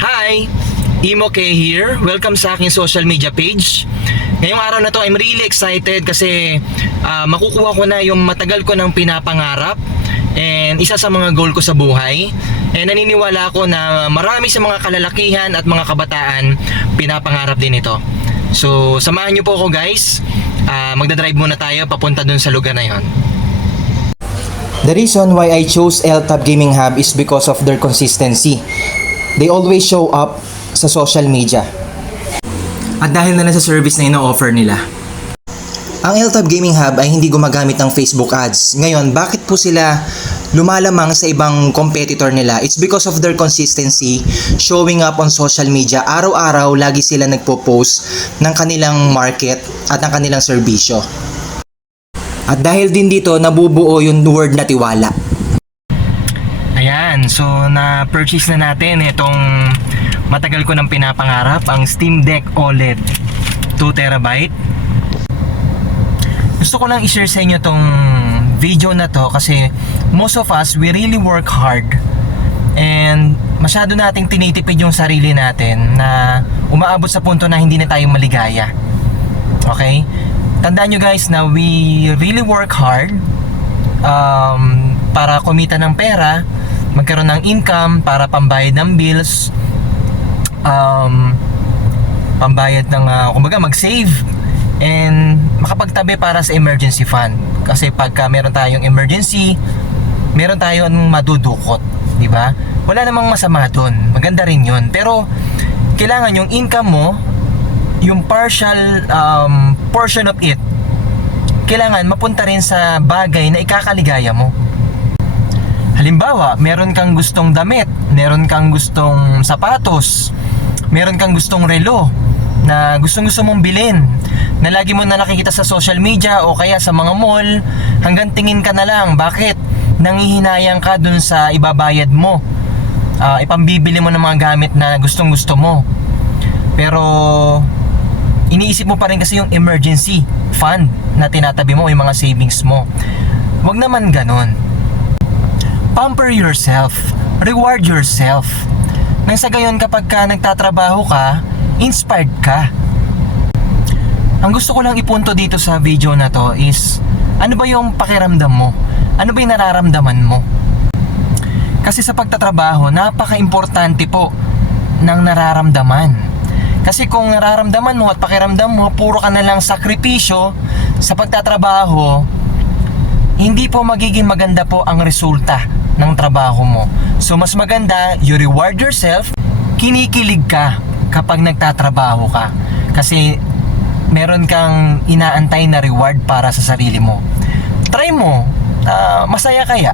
Hi! Imo K here. Welcome sa aking social media page. Ngayong araw na to, I'm really excited kasi makukuha ko na yung matagal ko ng pinapangarap and isa sa mga goal ko sa buhay. And naniniwala ako na marami sa mga kalalakihan at mga kabataan pinapangarap din ito. So, samahan niyo po ako guys. Magdadrive muna tayo papunta dun sa lugar na yon. The reason why I chose LTAB Gaming Hub is because of their consistency. They always show up sa social media. At dahil na lang sa service na ino-offer nila. Ang LTAB Gaming Hub ay hindi gumagamit ng Facebook ads. Ngayon, bakit po sila lumalamang sa ibang competitor nila? It's because of their consistency, showing up on social media. Araw-araw, lagi sila nagpo-post ng kanilang market at ng kanilang serbisyo. At dahil din dito, nabubuo yung word na tiwala. Ayan, so na-purchase na natin itong matagal ko ng pinapangarap, ang Steam Deck OLED 2TB. Gusto ko lang i-share sa inyo tong video na to kasi most of us, we really work hard and masyado nating tinitipid yung sarili natin na umaabot sa punto na hindi na tayo maligaya. Okay? Tandaan nyo guys na we really work hard para kumita ng pera, magkaroon ng income para pambayad ng bills, pambayad ng kumbaga mag-save and makapagtabi para sa emergency fund. Kasi pagka meron tayong emergency, meron tayong madudukot, di ba? Wala namang masama doon. Maganda rin 'yun. Pero kailangan yung income mo, yung partial portion of it, kailangan mapunta rin sa bagay na ikakaligaya mo. Halimbawa, meron kang gustong damit, meron kang gustong sapatos, meron kang gustong relo na gustong-gusto mong bilhin, na lagi mo na nakikita sa social media o kaya sa mga mall, hanggang tingin ka na lang. Bakit? Nangihinayang ka dun sa ibabayad mo, ipambibili mo ng mga gamit na gustong-gusto mo. Pero iniisip mo pa rin kasi yung emergency fund na tinatabi mo, yung mga savings mo. Wag naman ganon. Pamper yourself, reward yourself. Nang sa gayon, kapag ka nagtatrabaho ka, inspired ka. Ang gusto ko lang ipunto dito sa video na to is, ano ba yung pakiramdam mo? Ano ba yung nararamdaman mo? Kasi sa pagtatrabaho, napaka-importante po ng nararamdaman. Kasi kung nararamdaman mo at pakiramdam mo, puro ka na lang sakripisyo sa pagtatrabaho, hindi po magiging maganda po ang resulta ng trabaho mo. So mas maganda, you reward yourself, kinikilig ka kapag nagtatrabaho ka. Kasi meron kang inaantay na reward para sa sarili mo. Try mo, masaya kaya.